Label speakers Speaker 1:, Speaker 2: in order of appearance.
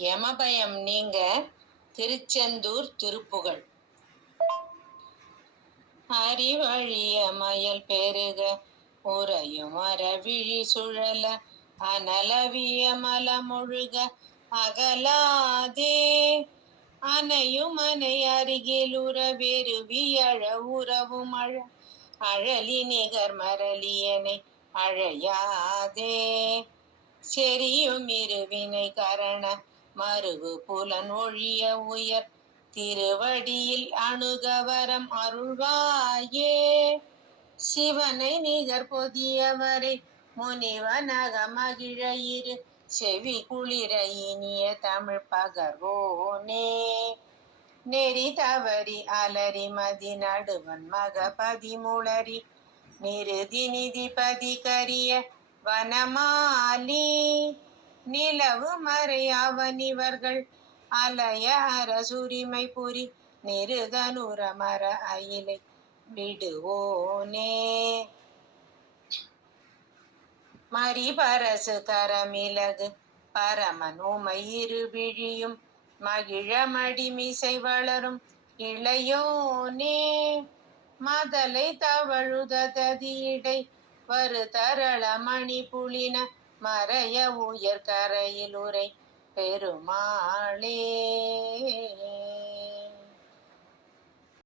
Speaker 1: யமபயம் நீங்க திருச்செந்தூர் திருப்புகழ். அறிவழிய மயல் பெருக உறையும் அறவிழி சுழல அனலவிய மலமொழுக அகலாதே. அனையும் அனை அருகில் உறவெருவி அழ உறவும் அழ அழலி நிகர் மரளியனை அழையாதே. செரியும் இருவினை கரண மருவு புலன் ஒழிய உயர் திருவடியில் அணுகவரம் அருள்வாயே. சிவனை நிகர் பொதியவரை முனிவனக மகிழ இரு செவி குளிர இனிய தமிழ் பகர்வோனே. நெறி தவறி அலறி மதி நடுவன் மக பதிமுளரி நிறுதி நிதி பதி கரிய வனமாலி. நிலவு மறையாவனிவர்கள். அலைய அரசுரிமை புரி நிருதனுர மர அயிலை விடுவோனே. மரிபரசு கரமிலகு பரமன் உமை இருவிழியும் மகிழ வளரும் இளையோனே. மதலை தவழுததிடை வரு தரள மணி புலின மறைய உயர் கரையில் உரை பெருமாளே.